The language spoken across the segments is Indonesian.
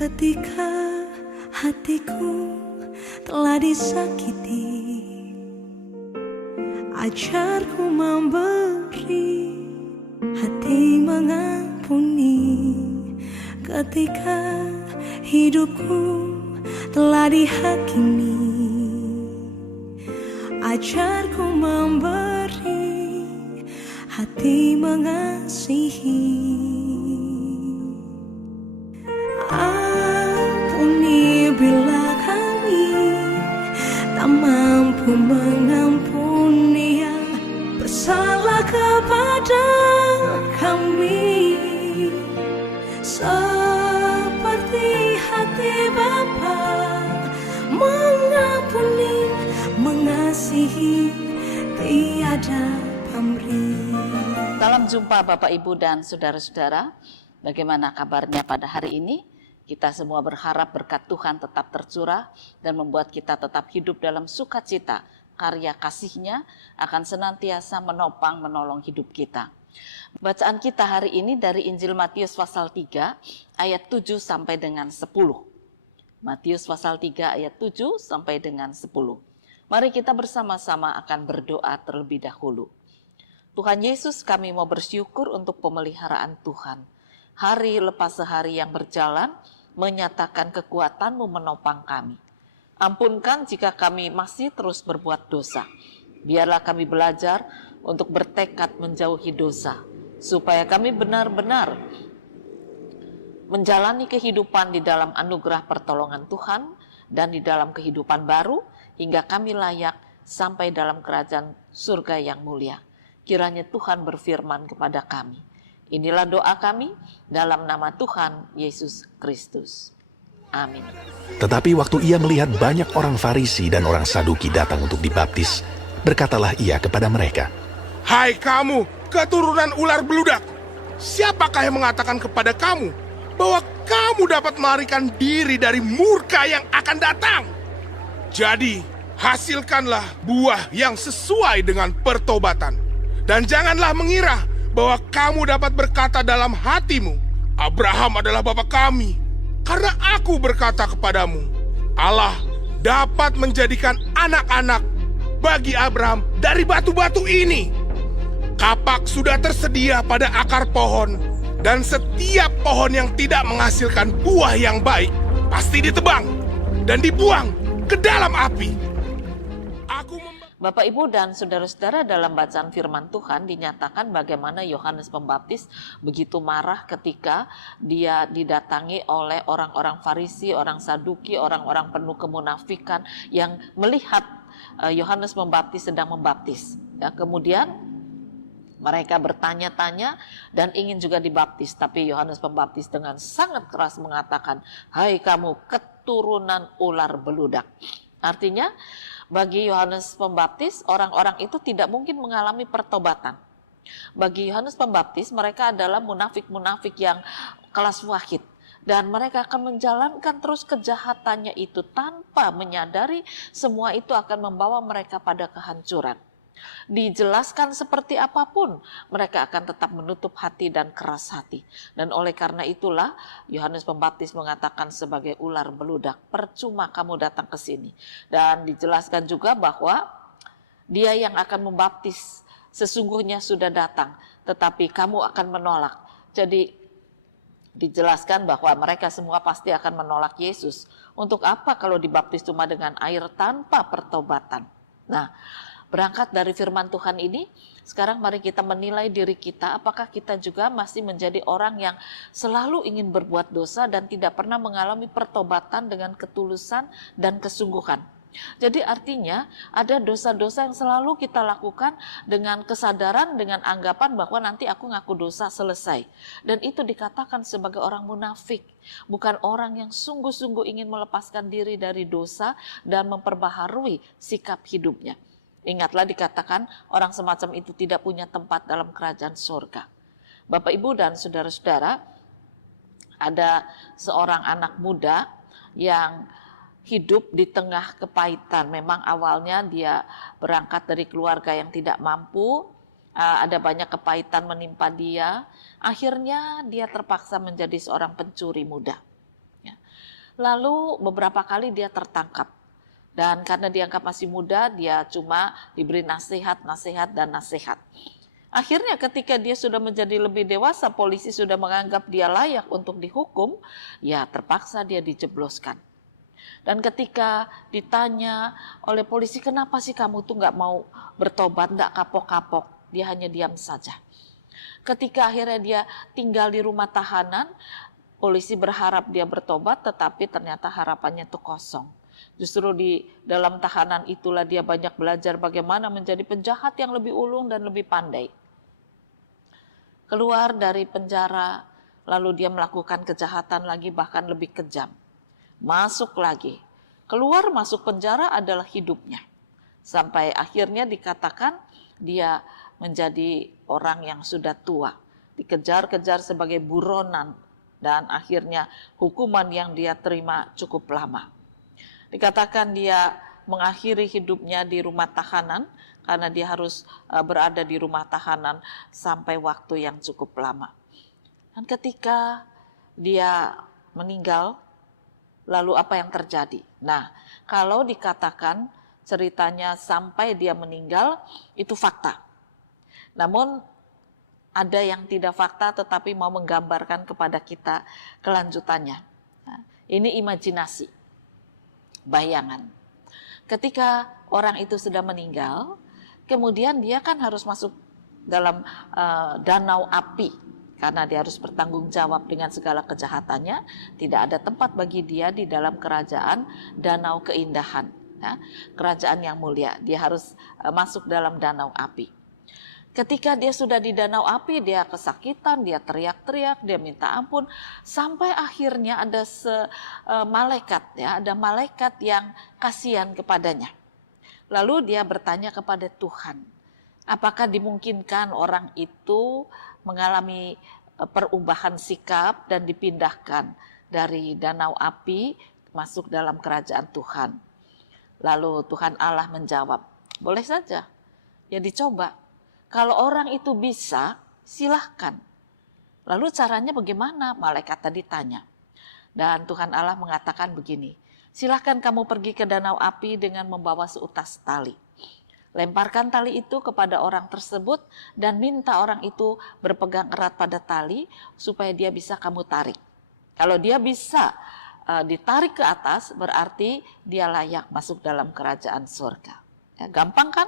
Ketika hatiku telah disakiti, ajarku memberi, hati mengampuni. Ketika hidupku telah dihakimi, ajarku memberi, hati mengasihi. Ampuni bila kami tak mampu mengampuni yang bersalah kepada kami, seperti hati Bapa mengampuni, mengasihi, tiada pamrih. Salam jumpa Bapak, Ibu, dan saudara-saudara. Bagaimana kabarnya pada hari ini? Kita semua berharap berkat Tuhan tetap tercurah dan membuat kita tetap hidup dalam sukacita. Karya kasih-Nya akan senantiasa menopang, menolong hidup kita. Bacaan kita hari ini dari Injil Matius pasal 3 ayat 7 sampai dengan 10. Matius pasal 3 ayat 7 sampai dengan 10. Mari kita bersama-sama akan berdoa terlebih dahulu. Tuhan Yesus, kami mau bersyukur untuk pemeliharaan Tuhan. Hari lepas sehari yang berjalan, menyatakan kekuatan-Mu menopang kami. Ampunkan jika kami masih terus berbuat dosa. Biarlah kami belajar untuk bertekad menjauhi dosa, supaya kami benar-benar menjalani kehidupan di dalam anugerah pertolongan Tuhan dan di dalam kehidupan baru, hingga kami layak sampai dalam kerajaan surga yang mulia. Kiranya Tuhan berfirman kepada kami. Inilah doa kami dalam nama Tuhan Yesus Kristus. Amin. Tetapi waktu ia melihat banyak orang Farisi dan orang Saduki datang untuk dibaptis, berkatalah ia kepada mereka, "Hai kamu, keturunan ular beludak! Siapakah yang mengatakan kepada kamu bahwa kamu dapat melarikan diri dari murka yang akan datang? Jadi, hasilkanlah buah yang sesuai dengan pertobatan. Dan janganlah mengira bahwa kamu dapat berkata dalam hatimu, Abraham adalah bapa kami. Karena aku berkata kepadamu, Allah dapat menjadikan anak-anak bagi Abraham dari batu-batu ini. Kapak sudah tersedia pada akar pohon, dan setiap pohon yang tidak menghasilkan buah yang baik pasti ditebang dan dibuang ke dalam api." Bapak, Ibu, dan saudara-saudara, dalam bacaan firman Tuhan dinyatakan bagaimana Yohanes Pembaptis begitu marah ketika dia didatangi oleh orang-orang Farisi, orang Saduki, orang-orang penuh kemunafikan yang melihat Yohanes Pembaptis sedang membaptis. Ya, kemudian mereka bertanya-tanya dan ingin juga dibaptis, tapi Yohanes Pembaptis dengan sangat keras mengatakan, "Hai kamu keturunan ular beludak." Artinya, bagi Yohanes Pembaptis, orang-orang itu tidak mungkin mengalami pertobatan. Bagi Yohanes Pembaptis, mereka adalah munafik-munafik yang kelas wahid. Dan mereka akan menjalankan terus kejahatannya itu tanpa menyadari semua itu akan membawa mereka pada kehancuran. Dijelaskan seperti apapun, mereka akan tetap menutup hati dan keras hati. Dan oleh karena itulah Yohanes Pembaptis mengatakan sebagai ular beludak, percuma kamu datang ke sini. Dan dijelaskan juga bahwa dia yang akan membaptis sesungguhnya sudah datang, tetapi kamu akan menolak. Jadi dijelaskan bahwa mereka semua pasti akan menolak Yesus. Untuk apa kalau dibaptis cuma dengan air tanpa pertobatan? Nah, berangkat dari firman Tuhan ini, sekarang mari kita menilai diri kita, apakah kita juga masih menjadi orang yang selalu ingin berbuat dosa dan tidak pernah mengalami pertobatan dengan ketulusan dan kesungguhan. Jadi artinya ada dosa-dosa yang selalu kita lakukan dengan kesadaran, dengan anggapan bahwa nanti aku ngaku dosa selesai. Dan itu dikatakan sebagai orang munafik, bukan orang yang sungguh-sungguh ingin melepaskan diri dari dosa dan memperbaharui sikap hidupnya. Ingatlah dikatakan orang semacam itu tidak punya tempat dalam kerajaan surga. Bapak, Ibu, dan saudara-saudara, ada seorang anak muda yang hidup di tengah kepahitan. Memang awalnya dia berangkat dari keluarga yang tidak mampu, ada banyak kepahitan menimpa dia. Akhirnya dia terpaksa menjadi seorang pencuri muda. Lalu beberapa kali dia tertangkap. Dan karena dianggap masih muda, dia cuma diberi nasihat, nasihat, dan nasihat. Akhirnya ketika dia sudah menjadi lebih dewasa, polisi sudah menganggap dia layak untuk dihukum, ya terpaksa dia dijebloskan. Dan ketika ditanya oleh polisi, kenapa sih kamu tuh nggak mau bertobat, nggak kapok-kapok, dia hanya diam saja. Ketika akhirnya dia tinggal di rumah tahanan, polisi berharap dia bertobat, tetapi ternyata harapannya itu kosong. Justru di dalam tahanan itulah dia banyak belajar bagaimana menjadi penjahat yang lebih ulung dan lebih pandai. Keluar dari penjara, lalu dia melakukan kejahatan lagi, bahkan lebih kejam. Masuk lagi. Keluar masuk penjara adalah hidupnya. Sampai akhirnya dikatakan dia menjadi orang yang sudah tua. Dikejar-kejar sebagai buronan. Dan akhirnya hukuman yang dia terima cukup lama. Dikatakan dia mengakhiri hidupnya di rumah tahanan karena dia harus berada di rumah tahanan sampai waktu yang cukup lama. Dan ketika dia meninggal, lalu apa yang terjadi? Nah, kalau dikatakan ceritanya sampai dia meninggal, itu fakta. Namun ada yang tidak fakta tetapi mau menggambarkan kepada kita kelanjutannya. Nah, ini imajinasi, bayangan. Ketika orang itu sudah meninggal, kemudian dia kan harus masuk dalam danau api. Karena dia harus bertanggung jawab dengan segala kejahatannya, tidak ada tempat bagi dia di dalam kerajaan danau keindahan. Ya, kerajaan yang mulia, dia harus masuk dalam danau api. Ketika dia sudah di danau api, dia kesakitan, dia teriak-teriak, dia minta ampun, sampai akhirnya ada malaikat, ya, ada malaikat yang kasihan kepadanya. Lalu dia bertanya kepada Tuhan, apakah dimungkinkan orang itu mengalami perubahan sikap dan dipindahkan dari danau api masuk dalam kerajaan Tuhan? Lalu Tuhan Allah menjawab, boleh saja, ya dicoba. Kalau orang itu bisa, silahkan. Lalu caranya bagaimana? Malaikat tadi tanya. Dan Tuhan Allah mengatakan begini, silahkan kamu pergi ke danau api dengan membawa seutas tali. Lemparkan tali itu kepada orang tersebut dan minta orang itu berpegang erat pada tali supaya dia bisa kamu tarik. Kalau dia bisa ditarik ke atas, berarti dia layak masuk dalam kerajaan surga. Ya, gampang kan?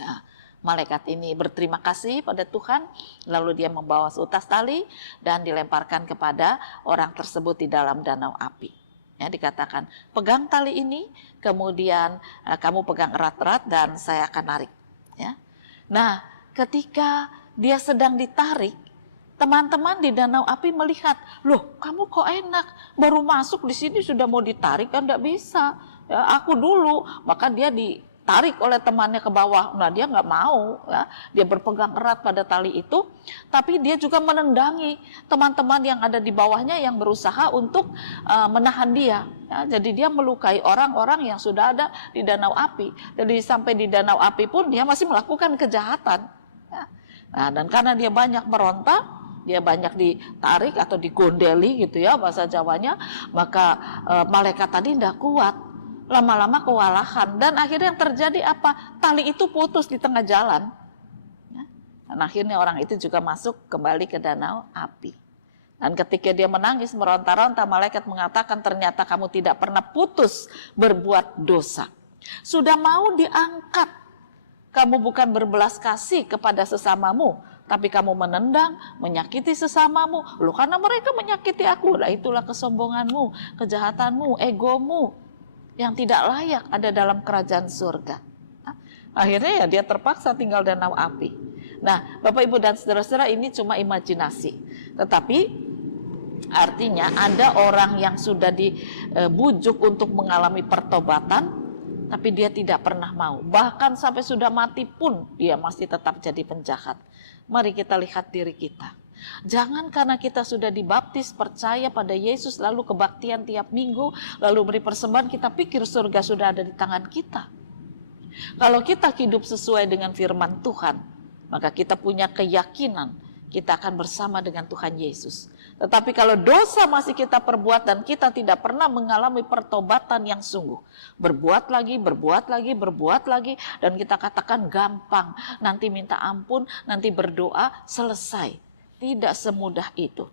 Nah, malaikat ini berterima kasih pada Tuhan, lalu dia membawa seutas tali dan dilemparkan kepada orang tersebut di dalam danau api. Ya, dikatakan, pegang tali ini, kemudian kamu pegang erat-erat dan saya akan narik. Ya. Nah, ketika dia sedang ditarik, teman-teman di danau api melihat, loh kamu kok enak, baru masuk di sini sudah mau ditarik, kan enggak bisa. Ya, aku dulu, maka dia ditarik oleh temannya ke bawah. Nah, dia nggak mau, ya. Dia berpegang erat pada tali itu, tapi dia juga menendangi teman-teman yang ada di bawahnya yang berusaha untuk menahan dia. Ya, jadi dia melukai orang-orang yang sudah ada di danau api. Jadi sampai di danau api pun dia masih melakukan kejahatan. Ya. Nah, dan karena dia banyak meronta, dia banyak ditarik atau digondeli gitu ya bahasa Jawanya, maka malaikat tadi tidak kuat. Lama-lama kewalahan dan akhirnya yang terjadi apa? Tali itu putus di tengah jalan. Ya. Dan akhirnya orang itu juga masuk kembali ke danau api. Dan ketika dia menangis meronta-ronta, malaikat mengatakan ternyata kamu tidak pernah putus berbuat dosa. Sudah mau diangkat. Kamu bukan berbelas kasih kepada sesamamu, tapi kamu menendang, menyakiti sesamamu. Loh, karena mereka menyakiti aku, lah itulah kesombonganmu, kejahatanmu, egomu yang tidak layak ada dalam kerajaan surga. Nah, akhirnya ya dia terpaksa tinggal danau api. Nah, Bapak Ibu dan saudara-saudara, ini cuma imajinasi. Tetapi artinya ada orang yang sudah dibujuk untuk mengalami pertobatan, tapi dia tidak pernah mau. Bahkan sampai sudah mati pun dia masih tetap jadi penjahat. Mari kita lihat diri kita. Jangan karena kita sudah dibaptis, percaya pada Yesus, lalu kebaktian tiap minggu, lalu beri persembahan, kita pikir surga sudah ada di tangan kita. Kalau kita hidup sesuai dengan firman Tuhan, maka kita punya keyakinan kita akan bersama dengan Tuhan Yesus. Tetapi kalau dosa masih kita perbuat dan kita tidak pernah mengalami pertobatan yang sungguh, berbuat lagi, dan kita katakan gampang, nanti minta ampun, nanti berdoa, selesai. Tidak semudah itu.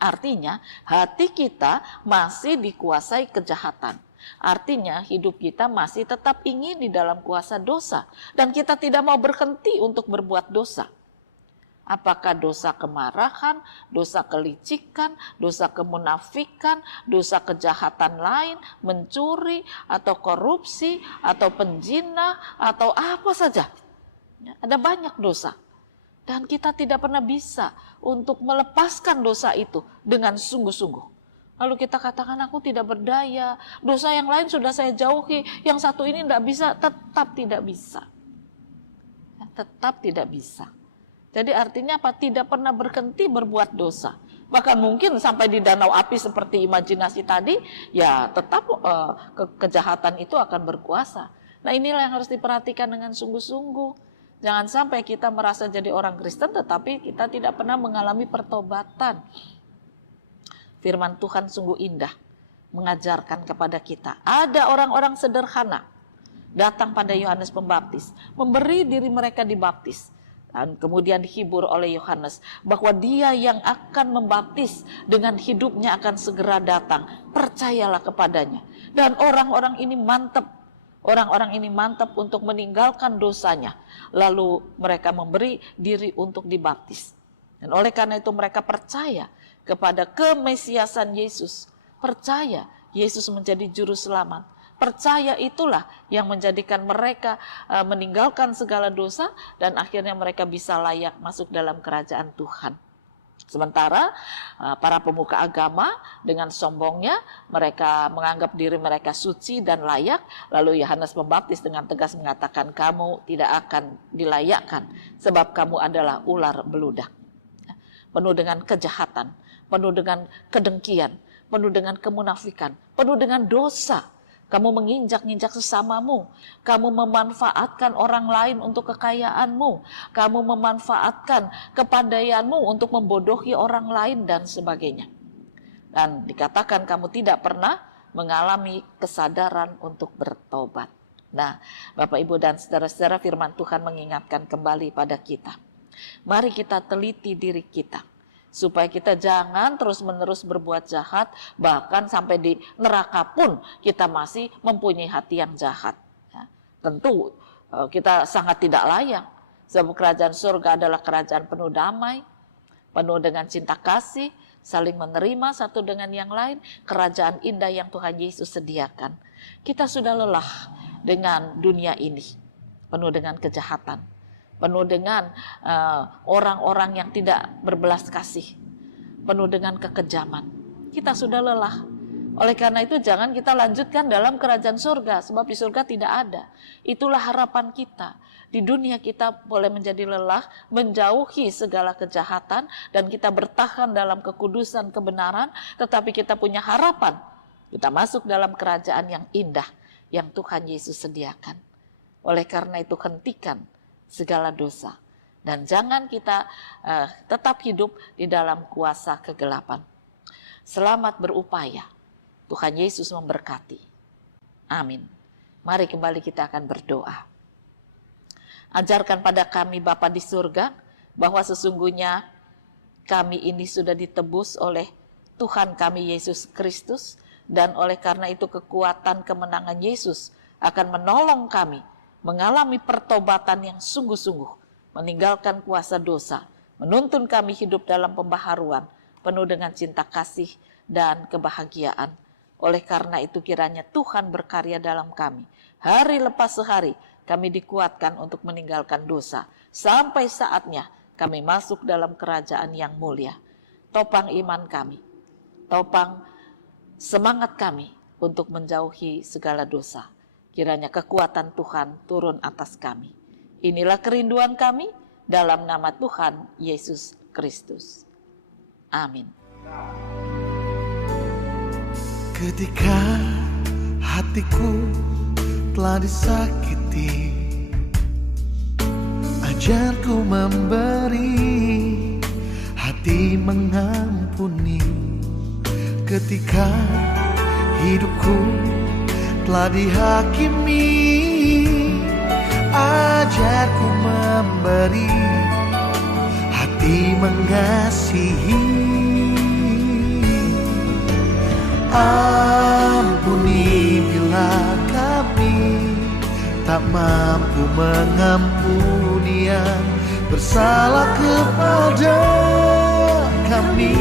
Artinya hati kita masih dikuasai kejahatan. Artinya hidup kita masih tetap ingin di dalam kuasa dosa. Dan kita tidak mau berhenti untuk berbuat dosa. Apakah dosa kemarahan, dosa kelicikan, dosa kemunafikan, dosa kejahatan lain, mencuri, atau korupsi, atau penjinah, atau apa saja. Ada banyak dosa. Dan kita tidak pernah bisa untuk melepaskan dosa itu dengan sungguh-sungguh. Lalu kita katakan aku tidak berdaya, dosa yang lain sudah saya jauhi, yang satu ini tidak bisa, tetap tidak bisa. Tetap tidak bisa. Jadi artinya apa? Tidak pernah berhenti berbuat dosa. Bahkan mungkin sampai di danau api seperti imajinasi tadi, ya tetap kejahatan itu akan berkuasa. Nah inilah yang harus diperhatikan dengan sungguh-sungguh. Jangan sampai kita merasa jadi orang Kristen tetapi kita tidak pernah mengalami pertobatan. Firman Tuhan sungguh indah mengajarkan kepada kita. Ada orang-orang sederhana datang pada Yohanes Pembaptis, memberi diri mereka dibaptis. Dan kemudian dihibur oleh Yohanes bahwa dia yang akan membaptis dengan hidupnya akan segera datang. Percayalah kepadanya. Dan orang-orang ini mantap. Orang-orang ini mantap untuk meninggalkan dosanya. Lalu mereka memberi diri untuk dibaptis. Dan oleh karena itu mereka percaya kepada kemesiasan Yesus. Percaya Yesus menjadi juru selamat. Percaya itulah yang menjadikan mereka meninggalkan segala dosa dan akhirnya mereka bisa layak masuk dalam kerajaan Tuhan. Sementara para pemuka agama dengan sombongnya mereka menganggap diri mereka suci dan layak. Lalu Yohanes Pembaptis dengan tegas mengatakan kamu tidak akan dilayakkan sebab kamu adalah ular beludak. Penuh dengan kejahatan, penuh dengan kedengkian, penuh dengan kemunafikan, penuh dengan dosa. Kamu menginjak-injak sesamamu. Kamu memanfaatkan orang lain untuk kekayaanmu. Kamu memanfaatkan kepandaianmu untuk membodohi orang lain dan sebagainya. Dan dikatakan kamu tidak pernah mengalami kesadaran untuk bertobat. Nah, Bapak, Ibu, dan saudara-saudara, firman Tuhan mengingatkan kembali pada kita. Mari kita teliti diri kita. Supaya kita jangan terus-menerus berbuat jahat, bahkan sampai di neraka pun kita masih mempunyai hati yang jahat. Ya, tentu kita sangat tidak layak, sebab kerajaan surga adalah kerajaan penuh damai, penuh dengan cinta kasih, saling menerima satu dengan yang lain, kerajaan indah yang Tuhan Yesus sediakan. Kita sudah lelah dengan dunia ini, penuh dengan kejahatan, penuh dengan orang-orang yang tidak berbelas kasih, penuh dengan kekejaman. Kita sudah lelah. Oleh karena itu jangan kita lanjutkan dalam kerajaan surga, sebab di surga tidak ada. Itulah harapan kita. Di dunia kita boleh menjadi lelah, menjauhi segala kejahatan, dan kita bertahan dalam kekudusan kebenaran, tetapi kita punya harapan. Kita masuk dalam kerajaan yang indah, yang Tuhan Yesus sediakan. Oleh karena itu hentikan segala dosa. Dan jangan kita tetap hidup di dalam kuasa kegelapan. Selamat berupaya. Tuhan Yesus memberkati. Amin. Mari kembali kita akan berdoa. Ajarkan pada kami Bapa di surga, bahwa sesungguhnya kami ini sudah ditebus oleh Tuhan kami Yesus Kristus. Dan oleh karena itu kekuatan kemenangan Yesus akan menolong kami mengalami pertobatan yang sungguh-sungguh, meninggalkan kuasa dosa, menuntun kami hidup dalam pembaharuan, penuh dengan cinta kasih dan kebahagiaan. Oleh karena itu kiranya Tuhan berkarya dalam kami. Hari lepas sehari kami dikuatkan untuk meninggalkan dosa. Sampai saatnya kami masuk dalam kerajaan yang mulia. Topang iman kami, topang semangat kami untuk menjauhi segala dosa. Kiranya kekuatan Tuhan turun atas kami. Inilah kerinduan kami dalam nama Tuhan Yesus Kristus. Amin. Ketika hatiku telah disakiti, ajarku memberi hati mengampuni ketika hidupku telah dihakimi. Ajarku memberi, hati mengasihi. Ampuni bila kami tak mampu mengampuni yang bersalah kepada kami,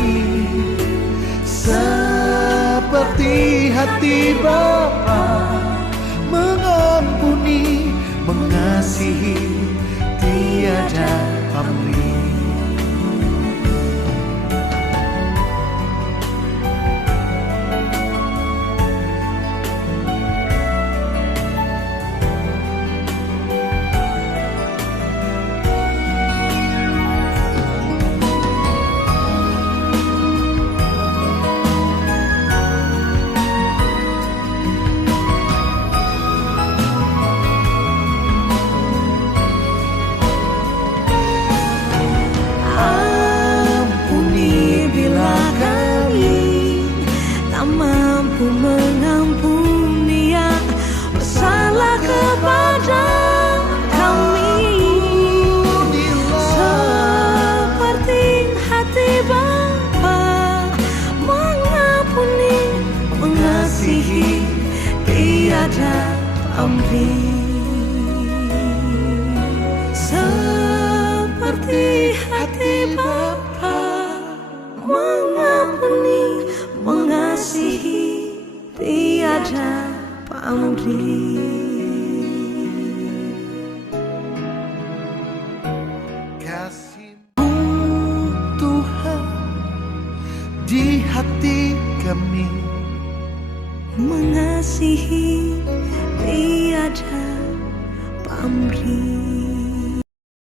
seperti hati Bapa mengampuni, mengasihi tiada pamrih. Mampu mengampuni yang bersalah kepada kami, seperti hati Bapa mengampuni, mengasihi tiada pamrih, seperti hati Bapa mengampuni, mengasihi tiada pamrih. Kasih-Mu Tuhan di hati kami, mengasihi tiada pamrih.